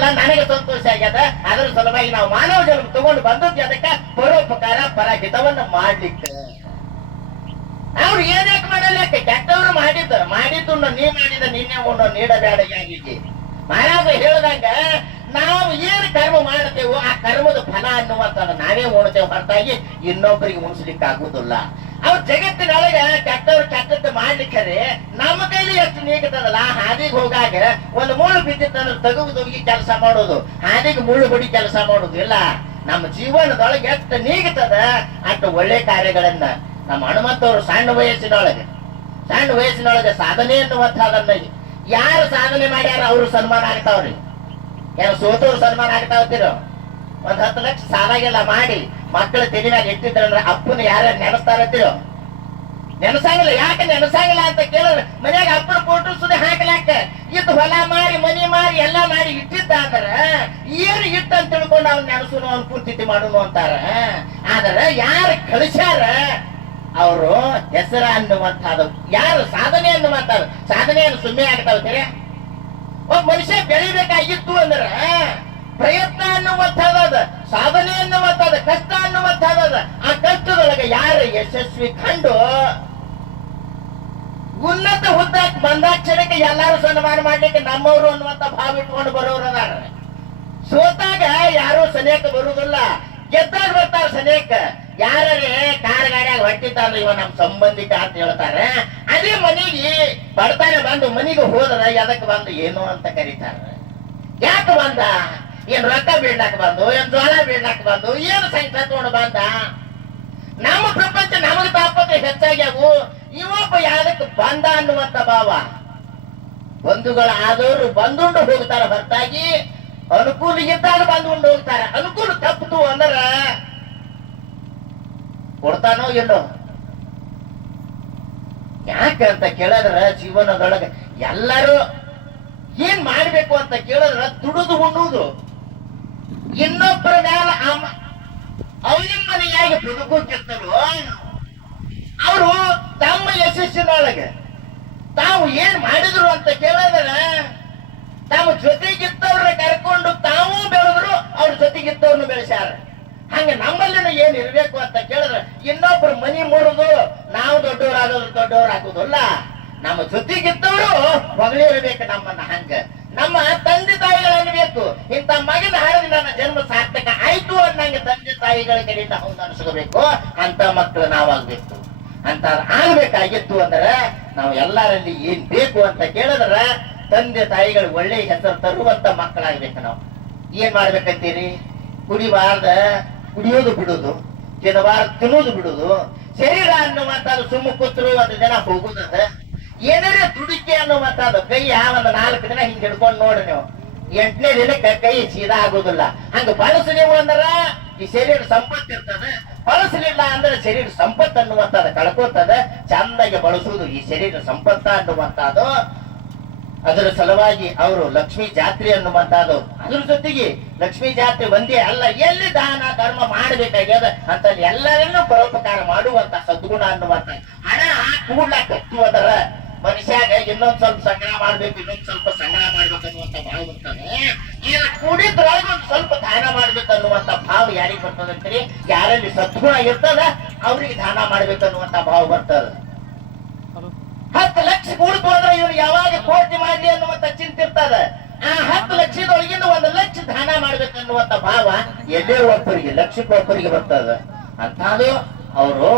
ನನಗೆ ಸಂತೋಷ ಆಗ್ಯದ. ಅದರ ಸಲುವಾಗಿ ನಾವು ಮಾನವ ಜನ್ಮ ತಗೊಂಡು ಬಂದದ್ದು ಅದಕ್ಕೆ ಪರೋಪಕಾರ ಪರ ಹಿತವನ್ನ ಮಾಡ್ಲಿಕ್ಕೆ. ಅವ್ರು ಏನಕ್ಕೆ ಮಾಡಲಿಕ್ಕೆ ಕೆಟ್ಟವ್ರು ಮಾಡಿದ್ರು ಮಾಡಿದ್ದು ನೀ ಮಾಡಿದ ನಿನ್ನೆ ಉಣ್ಣೋ ನೀಡಬೇಡ ಯಾಗಿಗೆ ಮಹಾರಾಜ ಹೇಳ್ದಂಗ, ನಾವು ಏನು ಕರ್ಮ ಮಾಡ್ತೇವೋ ಆ ಕರ್ಮದ ಫಲ ಅನ್ನುವಂಥದ್ದು ನಾವೇ ಉಣ್ತೇವೆ ಹೊರತಾಗಿ ಇನ್ನೊಬ್ಬರಿಗೆ ಉಣಿಸ್ಲಿಕ್ಕೆ ಆಗುದಿಲ್ಲ ಅವ್ರ ಜಗತ್ತಿನೊಳಗ ಕೆಟ್ಟವ್ರು ಕೆಟ್ಟದ್ದು ಮಾಡ್ಲಿಕ್ಕರೆ ನಮ್ಮ ಕೈಲಿ ಎಷ್ಟು ನೀಗತದಲ್ಲ ಹಾದಿಗೆ ಹೋಗಾಗ ಒಂದು ಮುಳ್ಳು ಬಿದ್ದಿತ್ತಂದ್ರೆ ತಗುವುದು ಹೋಗಿ ಕೆಲಸ ಮಾಡೋದು. ಹಾದಿಗೆ ಮುಳ್ಳು ಹೊಡಿ ಕೆಲಸ ಮಾಡೋದು ಇಲ್ಲ. ನಮ್ಮ ಜೀವನದೊಳಗೆ ಎಷ್ಟು ನೀಗತದ, ಅಷ್ಟು ಒಳ್ಳೆ ಕಾರ್ಯಗಳನ್ನ ನಮ್ಮ ಹನುಮಂತವರು ಸಣ್ಣ ವಯಸ್ಸಿನೊಳಗೆ ಸಣ್ಣ ವಯಸ್ಸಿನೊಳಗೆ ಸಾಧನೆ ಅನ್ನುವಂಥದ್ದನ್ನ ಯಾರು ಸಾಧನೆ ಮಾಡ್ಯಾರ ಅವರು ಸನ್ಮಾನ ಆಗ್ತಾವ್ರಿ. ಏನು ಸೋತವ್ರು ಸನ್ಮಾನ ಆಗ್ತಾವತ್ತೀರೋ ಒಂದ್ ಹತ್ತು ಲಕ್ಷ ಸಾಲಾಗೆಲ್ಲ ಮಾಡಿ ಮಕ್ಕಳ ತೆಲಿನಾಗ ಇಟ್ಟಿದ್ರಂದ್ರೆ ಅಪ್ಪನ ಯಾರ ನೆನೆಸ್ತಾರತ್ತೀರೋ ನೆನಸಂಗಿಲ್ಲ. ಯಾಕೆ ನೆನಸಂಗಿಲ್ಲ ಅಂತ ಕೇಳಿದ್ರೆ ಮನ್ಯಾಗ ಅಪ್ಪನ ಫೋಟೋ ಸುದ್ದಿ ಹಾಕಲಾಕ ಇದ್ ಹೊಲ ಮಾರಿ, ಮನಿ ಮಾರಿ ಎಲ್ಲಾ ಮಾಡಿ ಇಟ್ಟಿದ್ದ ಅಂದ್ರ ಏನು ಇಟ್ಟ ಅಂತ ತಿಳ್ಕೊಂಡು ಅವ್ನ ನೆನಸುನು, ಅವ್ನ ಪೂರ್ತಿ ಮಾಡುನು ಅಂತಾರ. ಆದ್ರ ಯಾರು ಕಳಿಸ್ಯಾರ? ಅವರು ಹೆಸರ ಅನ್ನುವಂಥದ್ದು. ಯಾರು ಸಾಧನೆ ಅನ್ನುವಂಥದ್ದು. ಸಾಧನೆಯನ್ನು ಸುಮ್ಮನೆ ಆಗ್ತಾವ ಒಬ್ಬ ಮನುಷ್ಯ ಬೆಳಿಬೇಕಾಗಿತ್ತು ಅಂದ್ರ ಪ್ರಯತ್ನ ಅನ್ನುವಂಥದ್ದು ಸಾಧನೆ ಅನ್ನುವಂಥದ್ದು ಕಷ್ಟ ಅನ್ನುವಂಥದ್ದು ಆ ಕಷ್ಟದೊಳಗೆ ಯಾರು ಯಶಸ್ವಿ ಕಂಡು? ಉನ್ನತ ಹುದ್ದಕ್ಕೆ ಬಂದಾಕ್ಷರಕ್ಕೆ ಎಲ್ಲಾರು ಸನ್ಮಾನ ಮಾಡ್ಲಿಕ್ಕೆ ನಮ್ಮವರು ಅನ್ನುವಂತ ಭಾವ ಇಟ್ಕೊಂಡು ಬರೋರು ಅದಾರ ಸೋತಾಗ ಯಾರು ಸನೇಕ ಬರುವುದಿಲ್ಲ. ಗೆದ್ದಾಗ ಬರ್ತಾರ ಸನೇಕ. ಯಾರೇ ಕಾರ್ ಗಾಡಿಯಾಗ ಹೊಟ್ಟಿದ್ದಾರ ಇವ ನಮ್ ಸಂಬಂಧಿಕ ಅಂತ ಹೇಳ್ತಾರೆ. ಅದೇ ಮನೆಗೆ ಬರ್ತಾನೆ ಬಂದು ಮನೆಗೆ ಹೋದ್ರ ಅದಕ್ಕೆ ಬಂದು ಏನು ಅಂತ ಕರೀತಾರ? ಯಾಕೆ ಬಂದ? ಏನ್ ರೊಕ್ಕ ಬೀಳಕ್ ಬಂದು, ಏನ್ ಜ್ವಾಲ ಬೀಳಕ್ ಬಂದು, ಏನು ಸಂಕಟ ತಗೊಂಡು ಬಂದ? ನಮ್ಮ ಪ್ರಪಂಚ ನಮಗೆ ತಾಪತ್ತೆ ಹೆಚ್ಚಾಗ್ಯಾವು ಇವೊಬ್ಬ ಯಾವ್ದಕ್ಕೆ ಬಂದ ಅನ್ನುವಂತ ಭಾವ? ಬಂಧುಗಳ ಆದವರು ಬಂದುಂಡು ಹೋಗ್ತಾರ ಹೊರತಾಗಿ, ಅನುಕೂಲ ಇದ್ದಾಗ ಬಂದುಂಡು ಹೋಗ್ತಾರ. ಅನುಕೂಲ ತಪ್ಪದು ಅಂದ್ರ ಕೊಡ್ತಾನೋ ಎಲ್ಲೋ ಯಾಕಂತ ಕೇಳಿದ್ರ ಜೀವನದೊಳಗೆ ಎಲ್ಲರೂ ಏನ್ ಮಾಡ್ಬೇಕು ಅಂತ ಕೇಳಿದ್ರ ದುಡಿದು ಉಣ್ಣುವುದು ಇನ್ನೊಬ್ಬರ ಮೇಲೆ ಅವಲಂಬನೆಯಾಗಿ ಬದುಕುತ್ತಿದ್ದರು ಅವರು ತಮ್ಮ ಯಶಸ್ಸಿನೊಳಗೆ ತಾವು ಏನ್ ಮಾಡಿದ್ರು ಅಂತ ಕೇಳಿದ್ರೆ, ತಮ್ಮ ಜೊತೆಗಿದ್ದವ್ರನ್ನ ಕರ್ಕೊಂಡು ತಾವು ಬೆಳೆದ್ರು ಅವ್ರ ಜೊತೆಗಿದ್ದವ್ರನ್ನ ಬೆಳೆಸ್ಯಾರ. ಹಂಗೆ ನಮ್ಮಲ್ಲಿನೂ ಏನ್ ಇರ್ಬೇಕು ಅಂತ ಕೇಳಿದ್ರೆ, ಇನ್ನೊಬ್ರು ಮನಿ ಮುರಿದು ನಾವು ದೊಡ್ಡವರಾಗೋದು ದೊಡ್ಡವರಾಗುದಲ್ಲ ನಮ್ಮ ಜೊತೆಗಿದ್ದವರು ಹೊಗಳಿರ್ಬೇಕು ನಮ್ಮನ್ನ ಹಂಗ. ನಮ್ಮ ತಂದೆ ತಾಯಿಗಳನ್ಬೇಕು ಇಂಥ ಮಗನ ಹಾಡಿದ ನನ್ನ ಜನ್ಮ ಸಾರ್ಥಕ ಆಯ್ತು ಅನ್ನಂಗೆ ತಂದೆ ತಾಯಿಗಳ ಕಡೆಯಿಂದ ಹೌದು ಅನ್ಸ್ಕೋಬೇಕು. ಅಂತ ಮಕ್ಕಳು ನಾವಾಗ್ಬೇಕು. ಅಂತ ಆಗ್ಬೇಕಾಗಿತ್ತು ಅಂದ್ರೆ ನಾವು ಎಲ್ಲರಲ್ಲಿ ಏನ್ ಬೇಕು ಅಂತ ಕೇಳಿದ್ರೆ ತಂದೆ ತಾಯಿಗಳು ಒಳ್ಳೆ ಹೆಸರು ತರುವಂತ ಮಕ್ಕಳಾಗ್ಬೇಕು ನಾವು. ಏನ್ ಮಾಡ್ಬೇಕಂತೀರಿ? ಕುಡಿಬಾರ್ದ, ಕುಡಿಯೋದು ಬಿಡುದು, ತಿನ್ನಬಾರ್ದು ತಿನ್ನೋದು ಬಿಡುದು. ಶರೀರ ಅನ್ನುವಂತ ಸುಮ್ಮ ಕೂತ್ರು ಒಂದು ಜನ ಹೋಗುದದ ಏನಾರ ದುಡಿಕೆ ಅನ್ನುವಂಥದ್ದು ಕೈಯ ಒಂದು ನಾಲ್ಕು ದಿನ ಹಿಂಗ್ ಹಿಡ್ಕೊಂಡು ನೋಡ್ರಿ ನೀವು. ಎಂಟನೇ ದಿನಕ್ಕೆ ಕೈ ಸೀದಾ ಆಗೋದಿಲ್ಲ. ಹಂಗ ಬಳಸಿ ನೀವು ಅಂದ್ರ ಈ ಶರೀರ ಸಂಪತ್ತು ಇರ್ತದೆ. ಬಳಸಲಿಲ್ಲ ಅಂದ್ರೆ ಶರೀರ ಸಂಪತ್ತು ಅನ್ನುವಂಥದ್ದು ಕಳ್ಕೊತದ. ಚಂದಾಗಿ ಬಳಸುವುದು ಈ ಶರೀರ ಸಂಪತ್ತ ಅನ್ನುವಂಥದ್ದು. ಅದರ ಸಲುವಾಗಿ ಅವರು ಲಕ್ಷ್ಮೀ ಜಾತ್ರೆ ಅನ್ನುವಂಥದ್ದು. ಅದ್ರ ಜೊತೆಗೆ ಲಕ್ಷ್ಮೀ ಜಾತ್ರೆ ಒಂದೇ ಅಲ್ಲ, ಎಲ್ಲಿ ದಾನ ಧರ್ಮ ಮಾಡಬೇಕಾಗ್ಯದ ಅಂತ ಎಲ್ಲರನ್ನೂ ಪರೋಪಕಾರ ಮಾಡುವಂತ ಸದ್ಗುಣ ಅನ್ನುವಂತ ಹಣ ಕೂಡ್ಲಾಕ ಕಟ್ಟುವುದರ ಮನುಷ್ಯಾಗ ಇನ್ನೊಂದ್ ಸ್ವಲ್ಪ ಸಂಗ್ರಹ ಮಾಡ್ಬೇಕು ಇನ್ನೊಂದ್ ಸ್ವಲ್ಪ ಸಂಗ್ರಹ ಮಾಡ್ಬೇಕು ಅನ್ನುವಂತ ಭಾವ ಬರ್ತದೆ. ಈಗ ಕೂಡಿದ್ರೊಳಗೆ ಒಂದ್ ಸ್ವಲ್ಪ ದಾನ ಮಾಡ್ಬೇಕು ಅನ್ನುವಂತ ಭಾವ ಯಾರಿಗೆ ಬರ್ತದೆ ಅಂತೀರಿ ಯಾರಲ್ಲಿ ಸದ್ಗುಣ ಇರ್ತದ ಅವ್ರಿಗೆ ದಾನ ಮಾಡ್ಬೇಕು ಅನ್ನುವಂತ ಭಾವ ಬರ್ತದ. ಹತ್ತು ಲಕ್ಷ ಕೂಡ್ತು ಅಂದ್ರೆ ಇವ್ರು ಯಾವಾಗ ಕೋಟಿ ಮಾಡ್ಲಿ ಅನ್ನುವಂತ ಚಿಂತೆ ಇರ್ತದ. ಆ ಹತ್ತು ಲಕ್ಷದೊಳಗಿಂದ ಒಂದು ಲಕ್ಷ ದಾನ ಮಾಡ್ಬೇಕನ್ನುವಂತ ಭಾವ ಎಲ್ಲೇ ಒಬ್ಬರಿಗೆ ಲಕ್ಷಕ್ಕೊಬ್ಬರಿಗೆ ಬರ್ತದ. ಅಂತಾದು ಅವರು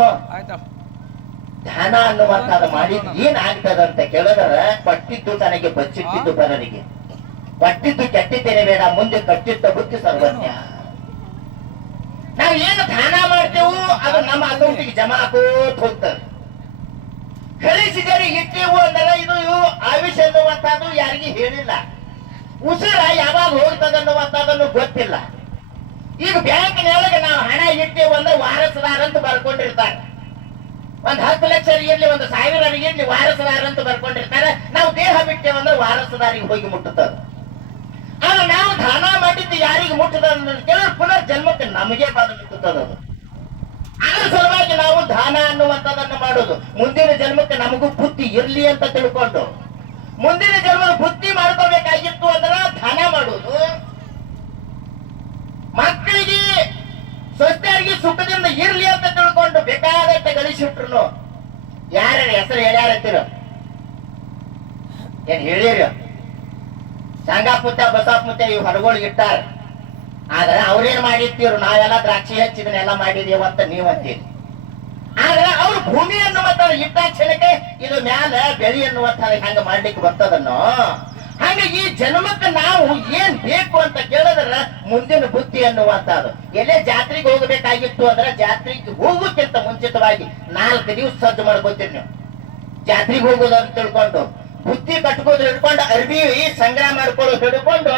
ದಾನ ಅನ್ನುವಂಥದ್ದು ಮಾಡಿದ್ ಏನ್ ಆಗ್ತದ ಅಂತ ಕೇಳಿದ್ರೆ ಪಟ್ಟಿದ್ದು ತನಗೆ ಬಚ್ಚಿಟ್ಟಿದ್ದು ಪರರಿಗೆ ಪಟ್ಟಿದ್ದು ಕೆಟ್ಟಿದ್ದೇನೆ ಬೇಡ, ಮುಂದೆ ಕಟ್ಟಿದ್ದ ಬುದ್ಧಿ ಸರ್ವಜ್ಞ. ನಾವು ಏನು ಧ್ಯಾನ ಮಾಡ್ತೇವೋ ಅದು ನಮ್ಮ ಅಕೌಂಟಿಗೆ ಜಮಾ ಆಗೋತ್ ಹೋಗ್ತದೆ. ಕಳಿಸಿದರೆ ಇಟ್ಟೇವು ಅಂದ್ರೆ ಇದು ಆವಿಷ್ ಅನ್ನುವಂಥದ್ದು ಯಾರಿಗೂ ಹೇಳಿಲ್ಲ. ಉಸಿರ ಯಾವಾಗ ಹೋಗ್ತದೆ ಅನ್ನುವಂಥದ್ದನ್ನು ಗೊತ್ತಿಲ್ಲ. ಈಗ ಬ್ಯಾಂಕ್ನೊಳಗೆ ನಾವು ಹಣ ಇಟ್ಟೇವು ಅಂದ್ರೆ ವಾರಸದಾರ ಅಂತ ಬರ್ಕೊಂಡಿರ್ತಾರೆ. ಒಂದ್ ಹತ್ತು ಲಕ್ಷ ಇರ್ಲಿ ಒಂದು ಸಾವಿರ ಇರ್ಲಿ ವಾರಸದಾರ ಅಂತ ಬರ್ಕೊಂಡಿರ್ತಾರೆ. ನಾವು ದೇಹ ಬಿಟ್ಟೆವಂದ್ರೆ ವಾರಸದಾರಿಗೆ ಹೋಗಿ ಮುಟ್ಟುತ್ತದೆ ಆದ್ರೆ ನಾವು ದಾನ ಮಾಡಿದ್ದು ಯಾರಿಗೆ ಮುಟ್ಟದ ಕೆಲವರು ಪುನರ್ ಜನ್ಮಕ್ಕೆ ನಮಗೆ ಬಂದು ಮುಟ್ಟುತ್ತದೆ ಅದು. ಅದರ ಸಲುವಾಗಿ ನಾವು ದಾನ ಅನ್ನುವಂಥದ್ದನ್ನು ಮಾಡೋದು. ಮುಂದಿನ ಜನ್ಮಕ್ಕೆ ನಮಗೂ ಬುದ್ಧಿ ಇರ್ಲಿ ಅಂತ ತಿಳ್ಕೊಂಡು. ಮುಂದಿನ ಜನ್ಮದ ಬುದ್ಧಿ ಮಾಡ್ಕೋಬೇಕಾಗಿತ್ತು ಅಂದ್ರೆ ದಾನ ಮಾಡೋದು. ಮಾಡಿಸಿಟ್ರು ಯಾರ ಹೆಸರು ಹೇಳ್ಯಾರತ್ತೀರ ಏನ್ ಹೇಳಿರಿ? ಸಂಗಾಪುತ್ತ ಬಸಾಪುತ್ತ ಇವ್ ಹೊರಗೋಳಿಗೆ ಇಟ್ಟಾರ. ಆದ್ರೆ ಅವ್ರೇನ್ ಮಾಡಿರ್ತೀವ್ರು ನಾವೆಲ್ಲ ದ್ರಾಕ್ಷಿ ಹೆಚ್ಚಿದನ್ನೆಲ್ಲ ಮಾಡಿದೀವ ಅಂತ ನೀವ್ ಅಂತೀರಿ. ಆದ್ರೆ ಅವ್ರ ಭೂಮಿ ಅನ್ನುವಂತ ಇಟ್ಟ ಕ್ಷಣಕ್ಕೆ ಇದು ಮ್ಯಾಲ ಬೆಳಿ ಅನ್ನುವಂತ ಹೆಂಗ ಮಾಡ್ಲಿಕ್ಕೆ ಬರ್ತದನ್ನೋ ಹಂಗ ಈ ಜನ್ಮಕ್ಕೆ ನಾವು ಏನ್ ಬೇಕು ಅಂತ ಕೇಳಿದ್ರ ಮುಂದಿನ ಬುದ್ಧಿ ಅನ್ನುವಂತದ್ದು ಎಲ್ಲೇ ಜಾತ್ರೆಗೆ ಹೋಗಬೇಕಾಗಿತ್ತು ಅಂದ್ರೆ ಜಾತ್ರೆಗೆ ಹೋಗೋಕ್ಕಿಂತ ಮುಂಚಿತವಾಗಿ ನಾಲ್ಕು ದಿವಸ ಸಜ್ಜು ಮಾಡ್ಕೋತೀರಿ ನೀವು ಜಾತ್ರೆಗೆ ಹೋಗೋದು ಅಂತ ತಿಳ್ಕೊಂಡು, ಬುದ್ಧಿ ಕಟ್ಕೋದು ಹಿಡ್ಕೊಂಡು, ಅರ್ಬಿ ಸಂಗ್ರಹ ಮಾಡ್ಕೊಳ್ಳೋದು ಹಿಡ್ಕೊಂಡು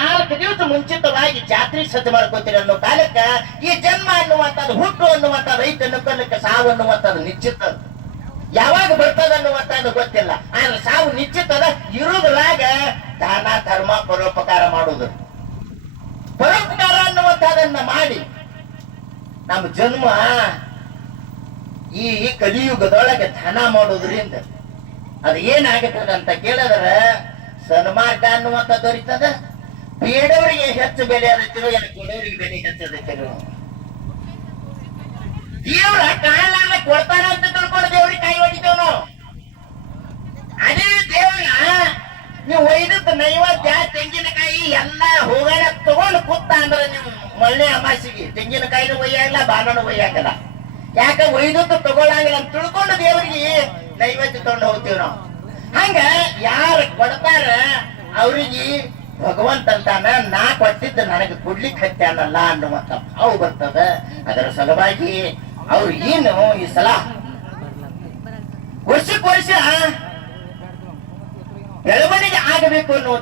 ನಾಲ್ಕು ದಿವಸ ಮುಂಚಿತವಾಗಿ ಜಾತ್ರೆ ಸಜ್ಜು ಮಾಡ್ಕೋತೀರಿ ಅನ್ನೋ ಕಾಲಕ್ಕ ಈ ಜನ್ಮ ಅನ್ನುವಂಥದ್ದು, ಹುಟ್ಟು ಅನ್ನುವಂತ ರೈತ ಅನ್ನೋಕಲ್ಲಕ್ಕೆ ಸಾವು ಅನ್ನುವಂಥದ್ದು ನಿಶ್ಚಿತ. ಯಾವಾಗ ಬರ್ತದ ಅನ್ನುವಂಥದ್ದು ಗೊತ್ತಿಲ್ಲ. ಆದ್ರೆ ಸಾವು ನಿಶ್ಚಿತದ ಇರುವುದ್ರಾಗ ದಾನ, ಧರ್ಮ, ಪರೋಪಕಾರ ಮಾಡುವುದು. ಪರೋಪಕಾರ ಅನ್ನುವಂಥದ್ದನ್ನ ಮಾಡಿ. ನಮ್ಮ ಜನ್ಮ ಈ ಕಲಿಯುಗದೊಳಗೆ ಧನ ಮಾಡೋದ್ರಿಂದ ಅದು ಏನಾಗುತ್ತದೆ ಅಂತ ಕೇಳಿದ್ರೆ ಸನ್ಮಾರ್ಗ ಅನ್ನುವಂಥ ದೊರೀತದ. ಬೇಡವರಿಗೆ ಹೆಚ್ಚು ಬೆಲೆ ಅದಕ್ಕಿರೋ ಯಾಕೆ ಕೊಡೋರಿಗೆ ಬೆಲೆ ಹೆಚ್ಚದಕ್ಕಿರೋ ದೇವ್ರ ಕಾಲ ಕೊಡ್ತಾರ ಅಂತ ತಿಳ್ಕೊಂಡು ದೇವ್ರಿಗೆ ಕೈ ಹೊಡಿತೇವ್ ನಾವು ಅದೇ ದೇವ್ರ ನೀವು ನೈವದ್ಯ ತೆಂಗಿನಕಾಯಿ ಎಲ್ಲ ಹೋಗೋಣ ತಗೊಂಡು ಕೂತ ಅಂದ್ರೆ ನೀವು ಮಳ್ಳೆ ಅಮಾಸಿಗೆ. ತೆಂಗಿನಕಾಯಿನೂ ಒಯ್ಯಂಗಿಲ್ಲ ಬಾಣನು ಒಯ್ಯಾಗಲ್ಲ ಯಾಕ ಒಯ್ದದ್ದು ತಗೊಳಂಗಿಲ್ಲ ಅಂತ ತಿಳ್ಕೊಂಡು ದೇವರಿಗೆ ನೈವೇದ್ಯ ತಗೊಂಡು ಹೋಗ್ತೀವಿ ನಾವು. ಹಂಗ ಯಾರು ಕೊಡ್ತಾರ ಅವ್ರಿಗೆ ಭಗವಂತ ಅಂತಾನ, ನಾ ಕೊಟ್ಟಿದ್ದು ನನಗೆ ಕೊಡ್ಲಿಕ್ಕೆ ಹತ್ಯಾನಲ್ಲ ಅನ್ನುವಂತ ಭಾವ ಬರ್ತದ ಅದರ ಸಲುವಾಗಿ ಅವ್ರು ಏನು ಈ ಸಲ ವರ್ಷಕ್ಕೆ ವರ್ಷ ಬೆಳವಣಿಗೆ ಆಗಬೇಕು ಅನ್ನೋ